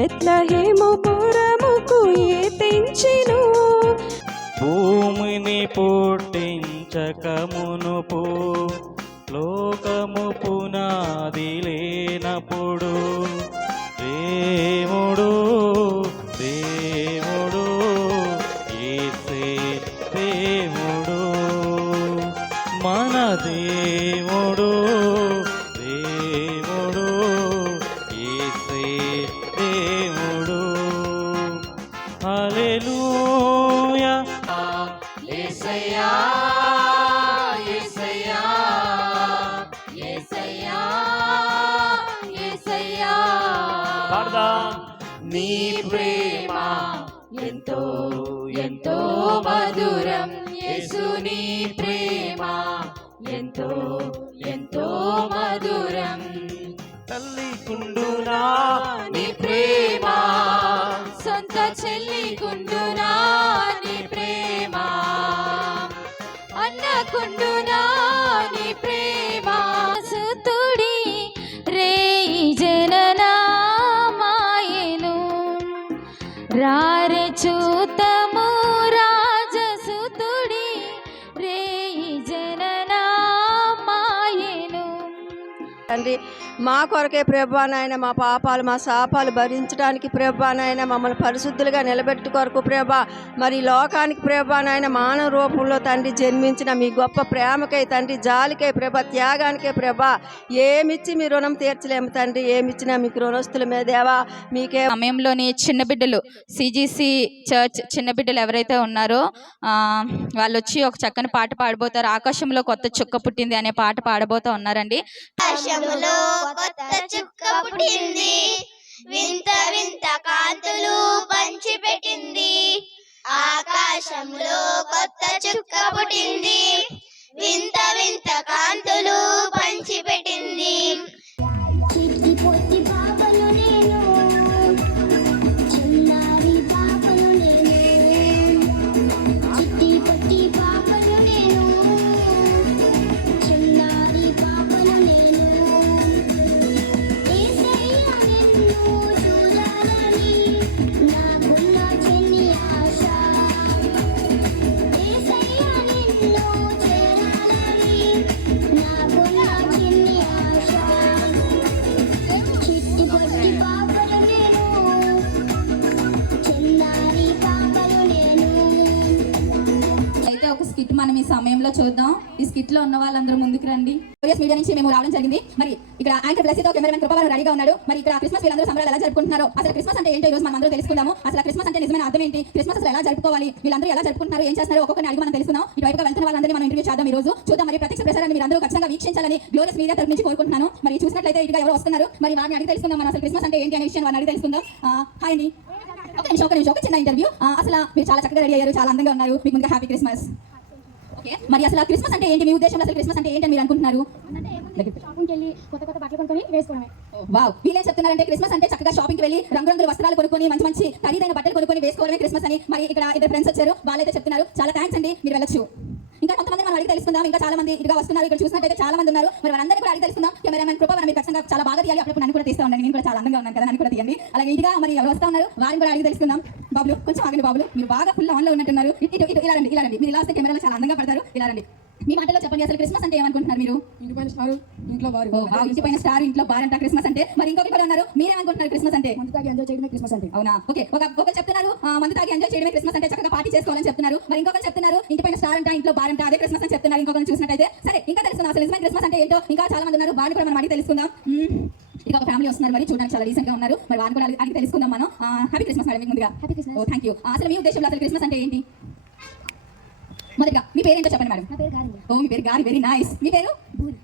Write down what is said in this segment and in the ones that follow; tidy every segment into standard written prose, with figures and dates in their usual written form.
బెత్లెహేము పురముకు ఏ తెంచెను. భూమిని పుట్టించక మునుపు లోకము పునాది లేనప్పుడు దేవుడు దేవుడు యేసే దేవుడు మన దేవుడు దేవుడు యేసే దేవుడు. హల్లెలూయా యేసయ్యా యేసయ్యా యేసయ్యా యేసయ్యా పాడదాం. నీ ప్రేమ ఎంతో ఎంతో మధురం, యేసు నీ ప్రేమ ఎంతో ఎంతో మధురం. తల్లి కుండునా నీ ప్రేమ సొంత చెల్లి కుండునా నీ ప్రేమ, అన్న కుండునా నీ ప్రేమ. సుతుడి రే జననా మాయను రారే చూతము రాజసుతుడి రే జననా మాయను. తండ్రి మా కొరకే ప్రభా నాయన మా పాపాలు మా శాపాలు భరించడానికి ప్రభా నాయన మమ్మల్ని పరిశుద్ధులుగా నిలబెట్టు కొరకు ప్రభా మరి లోకానికి ప్రభా నాయన మానవ రూపంలో తండ్రి జన్మించిన మీ గొప్ప ప్రేమకై తండ్రి జాలికై ప్రభా త్యాగానికే ప్రభా ఏమిచ్చి మీ రుణం తీర్చలేము తండ్రి, ఏమిచ్చినా మీకు రుణస్తులమే దేవా. మీకే సమయంలోని చిన్న బిడ్డలు సిజిసి చర్చ్ చిన్న బిడ్డలు ఎవరైతే ఉన్నారో వాళ్ళు వచ్చి ఒక చక్కని పాట పాడబోతారు. ఆకాశంలో కొత్త చుక్క పుట్టింది అనే పాట పాడబోతా ఉన్నారండి. ఆకాశములో కొత్త చుక్క పుట్టింది, వింత వింత కాంతులు పంచిపెట్టింది. ఆకాశంలో కొత్త చుక్క పుట్టింది, వింత వింత కాంతులు పంచిపెట్టింది. చిట్టి పొట్టి పాపను నేను, చిన్నారి పాపను నేను, చిట్టి పొట్టి పాపను నేను, చిన్నారి పాపను నేను. యేసయ్య నిన్ను చూడాలని నాకున్న చిన్ని ఆశ, యేసయ్య నిన్ను చేరాలని నాకున్న చిన్ని ఆశ. చిట్టి పొట్టి పాపను నేను, చిన్నారి పాపను నేను. అయితే ఒక స్కిట్ మనం ఈ సమయంలో చూద్దాం. ఈ స్కిట్ లో ఉన్న వాళ్ళందరూ ముందుకు రండి. ఓరియస్ మీడియా నుంచి మేము రావడం జరిగింది. మరి ఇక్కడ యాంకర్ బ్లెస్సీతో కెమెరామెన్ కృపావారు రెడీగా ఉన్నారు. మరి ఇక్కడ క్రిస్మస్ వీళ్ళందరూ సంబరాలు ఎలా జరుపుకుంటున్నారో, అసలు క్రిస్మస్ అంటే ఏంటో ఈ రోజు మనం అందరూ తెలుసుకుందాము. అసలు క్రిస్మస్ అంటే నిజమైన అర్థం ఏంటి, క్రిస్మస్ అసలు ఎలా జరుపుకోవాలి, వీళ్ళందరూ ఎలా జరుపుకుంటున్నారు, ఏం చేస్తున్నారు, ఒక్కొక్కరిని అడిగి మనం తెలుసుకుందాం. ఇటువైపుగా వెళ్తున్న వాళ్ళందరినీ మనం ఇంటర్వ్యూ చేద్దాం. ఈ రోజు చూద్దాం. మరి ప్రత్యక్ష ప్రసారాన్ని మీరు అందరూ ఖచ్చితంగా వీక్షించాలని గ్లోరియస్ మీడియా తరపు నుంచి కోరుకుంటున్నాను. మరి చూసినట్లయితే ఇటుగా ఎవరు వస్తున్నారు, మరి వారిని అడిగి తెలుసుకుందాం. మనం అసలు క్రిస్మస్ అంటే ఏంటి అనే విషయం వారిని అడిగి తెలుసుకుందాం. హాయ్ అండి, ఒక నిమిషం ఒక చిన్న ఇంటర్వ్యూ. అసలు మీరు చాలా చక్కగా రెడీ అయ్యారు, చాలా అందంగా ఉన్నారు. మీకు ముందుగా హ్యాపీ క్రిస్మస్. ఓకే, మరి అసలు క్రిస్మస్ అంటే ఏంటి, మీ ఉద్దేశంలో అసలు క్రిస్మస్ అంటే ఏంటి అని మీరు అనుకుంటున్నారు? షాపింగ్కి వెళ్ళి కొత్త కొత్త బట్టలు కొనుక్కొని వేసుకోవడమే. వావ్, వీళ్ళేం చెప్తున్నారంటే క్రిస్మస్ అంటే చక్కగా షాపింగ్కి వెళ్ళి రంగురంగుల వస్త్రాలు కొనుక్కొని మంచి మంచి ఖరీదైన బట్టలు కొనుక్కొని వేసుకోవడమే క్రిస్మస్ అని. మరి ఇక్కడ ఇద్దరు ఫ్రెండ్స్ వచ్చారు, వాళ్ళైతే చెప్తున్నారు. చాలా థ్యాంక్స్ అండి, మీరు వెళ్ళొచ్చు. ఇంకా కొంతమంది మనం అడిగి తెలుసుకుందాం. ఇంకా చాలా మంది ఇదిగా వస్తున్నారు. ఇక్కడ చూసినట్టయితే చాలా మంది ఉన్నారు. మరి వాళ్ళందరినీ కూడా అడిగి తెలుసుకుందాం. కెమెరామెన్ కృప మీరు ఖచ్చితంగా చాలా బాగా తీయాలి. అప్పుడు నన్ను కూడా తీస్తూ ఉండండి, నేను కూడా చాలా అందంగా ఉన్నాను కదా, నన్ను కూడా తీయండి. అలాగే ఇదిగా మరి ఎవరు వస్తా ఉన్నారు వారిని కూడా అడిగి తెలుసుకుందాం. బాబులు కొంచెం ఆగండి, బాబులు మీరు బాగా ఫుల్ ఆన్లో ఉన్నట్టున్నారు. ఇటు ఇటు ఇలా రండి, ఇలా రండి. మీరు ఇలా వస్తే కెమెరాలో చాలా అందంగా పడతారు. ఇలా రండి. మీ మాటలో చెప్పండి, అసలు క్రిస్మస్ అంటే ఏమనుకుంటున్నారు మీరు? ఇంటిపైన స్టార్ ఇంట్లో బారు. ఇంటిపైన స్టార్ ఇంట్లో బార్ అంట క్రిస్మస్ అంటే. మరి ఇంకొకటి కూడా ఉన్నారు, మీరేమనుకుంటున్నారు క్రిస్మస్ అంటే? మందు తాగి ఎంజాయ్ చేయడమే క్రిస్మస్ అంటే. అవునా? ఓకే, ఒక చెప్తున్నారు మందు తాగి ఎంజాయ్ చేయడమే క్రిస్మస్ అంటే, చక్కగా పార్టీ చేసుకోవాలని చెప్తున్నారు. మరి ఇంకొకరు చెప్తున్నారు ఇంటిపైన స్టార్ అంట ఇంట్లో బార్ అంట, అదే క్రిస్మస్ అని చెప్తున్నారు. ఇంకొకరు చూసినట్టయితే సరే ఇంకా తెలుసుకుందాం అసలు నిజమైన క్రిస్మస్ అంటే ఏంటో. ఇంకా చాలా మంది ఉన్నారు, వారిని కూడా మనం అడిగి తెలుసుకుందాం. ఇక ఒక ఫ్యామిలీ వస్తున్నారు, మరి చూడడానికి చాలా రీసెంట్ గా ఉన్నారు. మరి వారిని కూడా అడిగి తెలుసుకుందాం మనం. హ్యాపీ క్రిస్మస్ మేడం, మీకు ముందుగా హ్యాపీ క్రిస్మస్. Thank you. అసలు మీ ఉద్దేశంలో అసలు క్రిస్మస్ అంటే ఏంటి? మొదటిగా మీ పేరు ఏంటో చెప్పండి మేడం. నా పేరు గారి. ఓ మీ పేరు గారి, వెరీ నైస్. మీ పేరు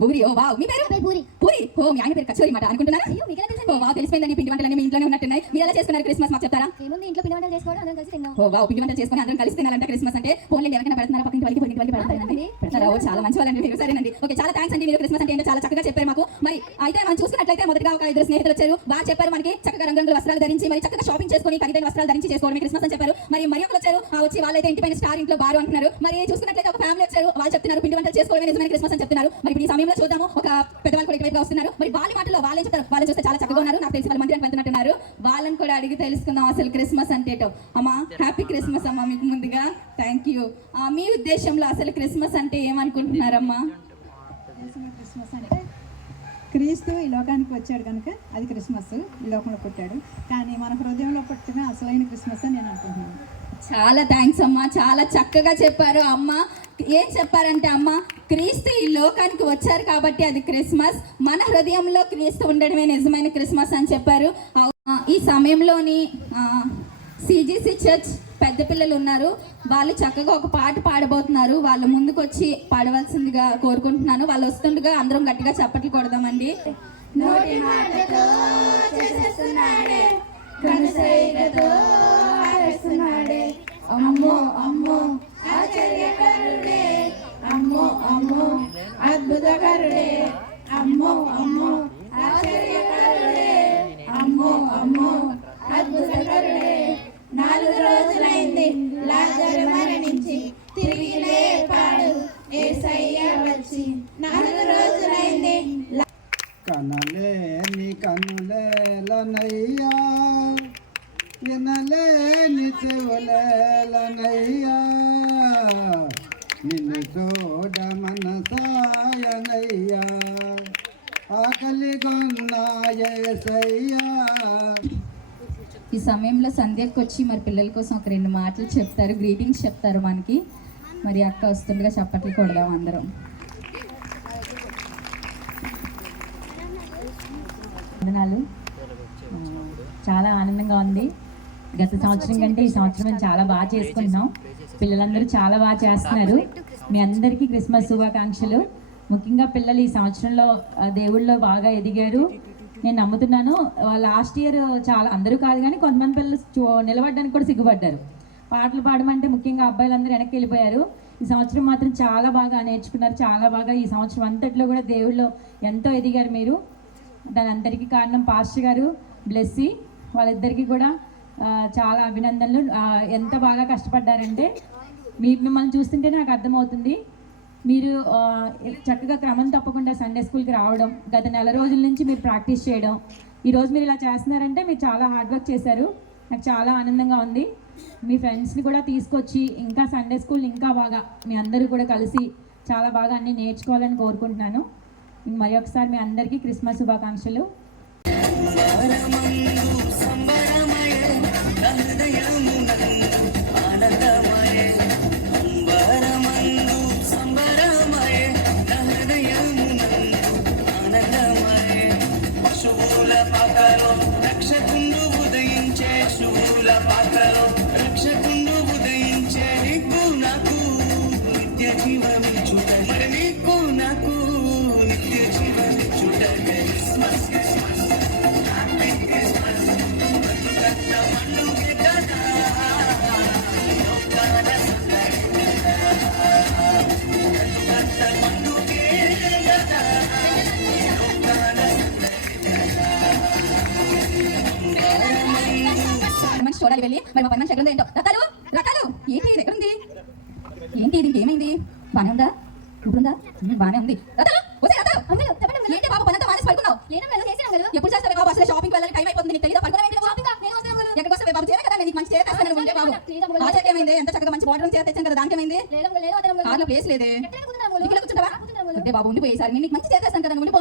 బూరి. ఓ వావ్, మీ పేరు పూరి. పూరి. ఓ మీ ఆయన పేరు కచోరి మాట అనుకుంటున్నారా? ఓ వావ్, తెలిసిపోయిందండి. పిండి వంటలన్నీ మీ ఇంట్లోనే ఉన్నట్టున్నాయి. మీరు ఎలా చేసుకున్నారు క్రిస్మస్ మాకు చెప్తారా? ఏముంది, ఇంట్లో పిండి వంటలు చేసుకోవడం, అందరం కలిసి తిన్నాం. ఓ వావ్, పిండి వంటలు చేసుకుని అందరం కలిసి తినాలంటే క్రిస్మస్ అంటే. ఫోన్లో ఎవరికైనా పెడుతున్నారా? పక్కన వాళ్ళకి పెడతారా? ఓ చాలా మంచి వాళ్ళండి మీరు. సరేనండి, ఓకే చాలా థ్యాంక్స్ అండి. మీరు క్రిస్మస్ అంటే ఏంటో చాలా చక్కగా చెప్పారు మాకు. మరి అయితే మనం చూసుకున్నట్లయితే మొదటిగా ఒక ఇద్దరు స్నేహితులు వచ్చారు. బాగా చెప్పారు మనకి, చక్కగా రంగురంగుల వస్త్రాలు ధరించి మరి చక్కగా షాపింగ్ చేసుకుని ఖరీదైన వస్త్రాలు ధరించి చేసుకోవడమే క్రిస్మస్ అని చెప్పారు. మరి ఒకరు వచ్చారు, వచ్చి వాళ్ళైతే ఇంటిపైన స్టార్ ఇంట్లో బారు అంటున్నారు. మరి చూసుకున్నట్లయితే ఒక ఫ్యామిలీ వచ్చారు, వాళ్ళు చెప్తున్నారు పిండి వంటలు చేసుకోవడమే నిజమైన క్రిస్మస్ అని చెప్తున్నారు. మరి ఈ సమయంలో చూద్దాము, ఒక పెద్దవాళ్ళు కూడా ఇటువైపుగా వస్తున్నారు. మరి వాళ్ళ మాటలో వాళ్ళే చెప్తారు. వాళ్ళు చూస్తే చాలా చక్కగా ఉన్నారు, నాకు తెలిసి వాళ్ళు మందిరానికి వెళ్తున్నట్టున్నారు. వాళ్ళని కూడా అడిగి తెలుసుకుందాం అసలు క్రిస్మస్ అంటేటో. అమ్మా హ్యాపీ క్రిస్మస్ అమ్మా మీకు ముందుగా. Thank you. మీ ఉద్దేశంలో అసలు క్రిస్మస్ అంటే ఏమనుకుంటున్నారమ్మా? క్రిస్మస్ అంటే క్రీస్తు ఈ లోకానికి వచ్చాడు కనుక అది క్రిస్మస్, ఈ లోకంలో పుట్టాడు. కానీ మన హృదయంలో పుట్టిన అసలైన క్రిస్మస్ అని నేను అనుకుంటున్నాను. చాలా థ్యాంక్స్ అమ్మా, చాలా చక్కగా చెప్పారు అమ్మ. ఏం చెప్పారంటే అమ్మ, క్రీస్తు ఈ లోకానికి వచ్చారు కాబట్టి అది క్రిస్మస్, మన హృదయంలో క్రీస్తు ఉండడమే నిజమైన క్రిస్మస్ అని చెప్పారు. ఈ సమయంలోని సిజిసి చర్చ్ పెద్ద పిల్లలు ఉన్నారు, వాళ్ళు చక్కగా ఒక పాట పాడబోతున్నారు. వాళ్ళు ముందుకు వచ్చి పాడవలసిందిగా కోరుకుంటున్నాను. వాళ్ళు వస్తుండగా అందరం గట్టిగా చప్పట్లు కొడదామండి. నోటి మాటతో చేసేస్తున్నాడే, కనుసైగతో ఆడేస్తున్నాడే, అమ్మో అమ్మో ఆశ్చర్యకరుడే, అమ్మో అమ్మో అద్భుతకరుడే, అమ్మో అమ్మో ఆశ్చర్యకరుడే, అమ్మో అమ్మో అద్భుతకరుడే. 4 రోజులైంది లాజరు మరణించి తిరిగి లేపాడు యేసయ్య వచ్చి. 4 రోజులైంది. కనలేని కనులేలనయ్యా, వినలేని చెవులేలనయ్యా, నిన్ను చూడ మనసాయనయ్యా, ఆకలిగొన్న యేసయ్యా. ఈ సమయంలో సంధ్యకు వచ్చి మరి పిల్లల కోసం ఒక 2 మాటలు చెప్తారు, గ్రీటింగ్స్ చెప్తారు మనకి. మరి అక్క వస్తుండగా చప్పట్లు కొడదాం అందరం. వందనాలు. చాలా ఆనందంగా ఉంది. గత సంవత్సరం కంటే ఈ సంవత్సరం మేము చాలా బాగా చేసుకుంటున్నాం. పిల్లలందరూ చాలా బాగా చేస్తున్నారు. మీ అందరికీ క్రిస్మస్ శుభాకాంక్షలు. ముఖ్యంగా పిల్లలు ఈ సంవత్సరంలో దేవుళ్ళలో బాగా ఎదిగారు నేను నమ్ముతున్నాను. లాస్ట్ ఇయర్ చాలా, అందరూ కాదు కానీ కొంతమంది పిల్లలు నిలబడడానికి కూడా సిగ్గుపడ్డారు. పాటలు పాడమంటే ముఖ్యంగా అబ్బాయిలందరూ వెనక్కి వెళ్ళిపోయారు. ఈ సంవత్సరం మాత్రం చాలా బాగా నేర్చుకున్నారు, చాలా బాగా. ఈ సంవత్సరం అంతట్లో కూడా దేవుళ్ళు ఎంతో ఎదిగారు మీరు. దాని అందరికీ కారణం పాస్టర్ గారు, బ్లెస్సీ, వాళ్ళిద్దరికీ కూడా చాలా అభినందనలు. ఎంత బాగా కష్టపడ్డారంటే మిమ్మల్ని చూస్తుంటే నాకు అర్థమవుతుంది. మీరు చక్కగా క్రమం తప్పకుండా సండే స్కూల్కి రావడం, గత 4 రోజుల నుంచి మీరు ప్రాక్టీస్ చేయడం, ఈరోజు మీరు ఇలా చేస్తున్నారంటే మీరు చాలా హార్డ్ వర్క్ చేశారు. నాకు చాలా ఆనందంగా ఉంది. మీ ఫ్రెండ్స్ని కూడా తీసుకొచ్చి ఇంకా సండే స్కూల్ ఇంకా బాగా మీ అందరూ కూడా కలిసి చాలా బాగా అన్నీ నేర్చుకోవాలని కోరుకుంటున్నాను. మరి ఒకసారి మీ అందరికీ క్రిస్మస్ శుభాకాంక్షలు. చూడాలి వెళ్ళి. మరి మా పని మనిషి ఎక్కడ ఏంటో. రకాలు రకాలు ఏంటి ఇది, ఎక్కడుంది ఏంటి ఇది, ఏమైంది? బానే ఉందా? ఇప్పుడుందా? బానే ఉంది. రకాలు ఏంటి బాబు పనంతా మానేసి పడుకున్నావు? ఎప్పుడు చేస్తావే బాబు? అసలు షాపింగ్కి వెళ్ళాలి, టైం అయిపోతుంది. నీకు తెలియదా? పడుకున్నావు ఏంటి? ఎక్కడికి వస్తావే బాబు? చేరే కదా నీకు మంచి చేర తెస్తాను ఉంటే బాబు. ఆచరణ ఏమైంది? ఎంత చక్కగా మంచి బార్డర్ చేర తెచ్చాను కదా, దానికి ఏమైంది? కార్లో ప్లేస్ లేదే. ఇక్కడ కూర్చుంటావా? అంటే బాబు ఉండిపోయేసారి నీకు మంచి చేర తెస్తాను కదా, ఉండిపో.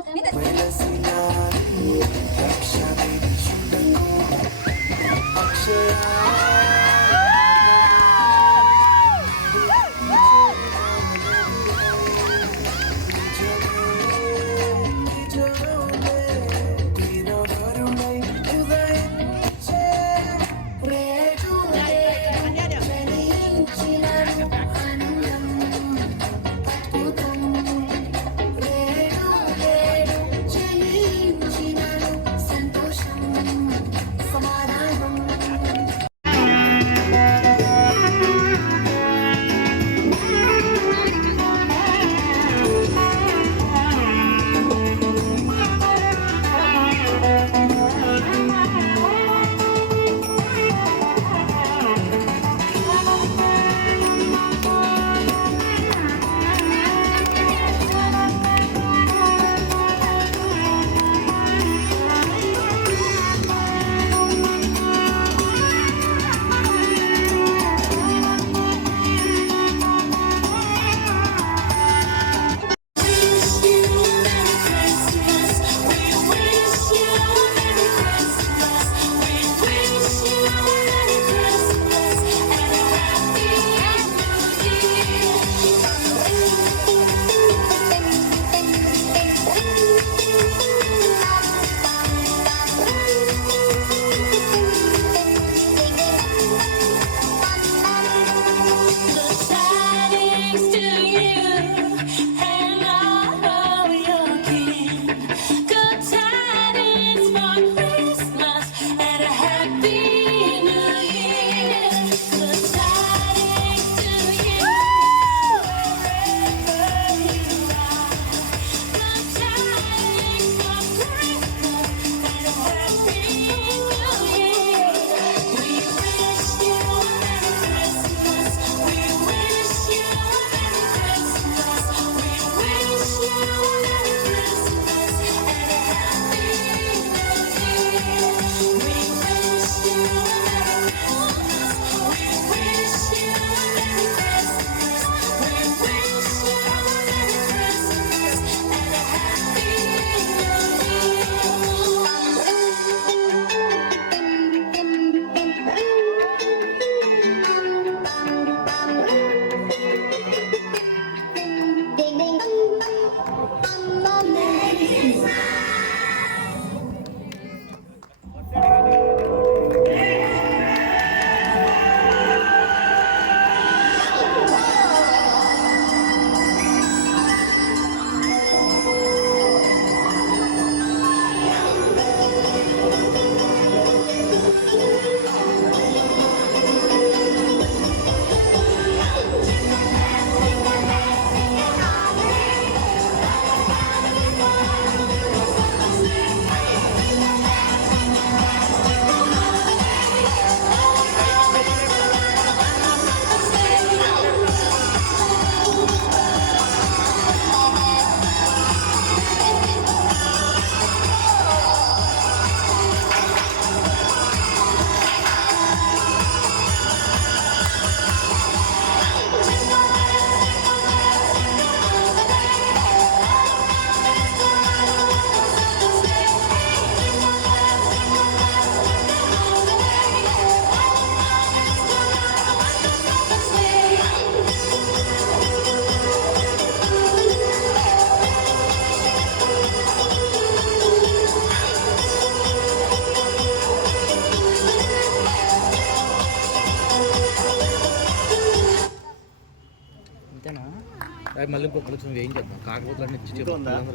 మళ్ళీ ఇంకొక కొంచెం ఏం చేద్దాం కాకపోతే ఇచ్చి చెప్తాం.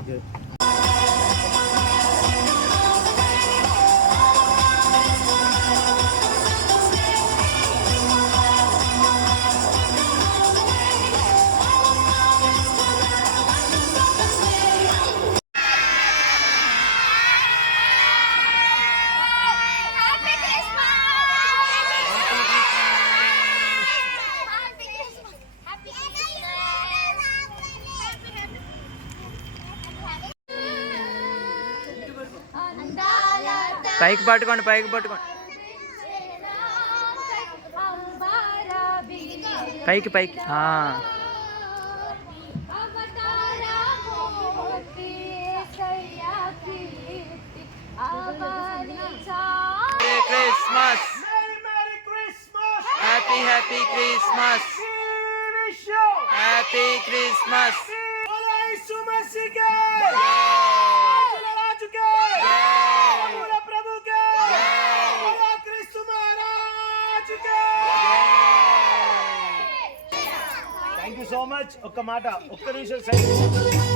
పైకి పట్టుకోండి, పైకి పట్టుకోండి, పైకి పైకి. Christmas, happy happy Christmas, happy Christmas. Thank you so much. ఒక్క మాట, ఒక్క నిమిషం సైలెంట్.